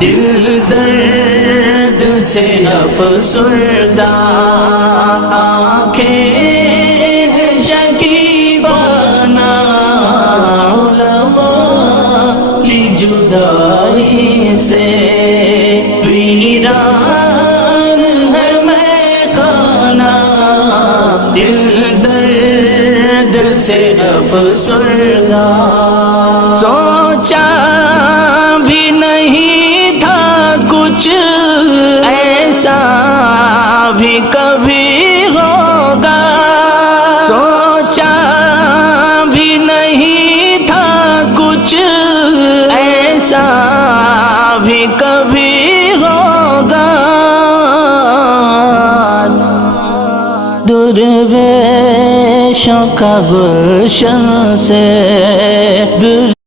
دل درد سے افسردہ آنکھیں شکیبانہ علماء کی جدائی سے ویران ہے میخانہ دل درد سے افسردہ سوچا بھی نہیں تھا کچھ ایسا بھی کبھی ہوگا سوچا بھی نہیں تھا کچھ ایسا بھی کبھی ہوگا درویشوں کا گلشن سے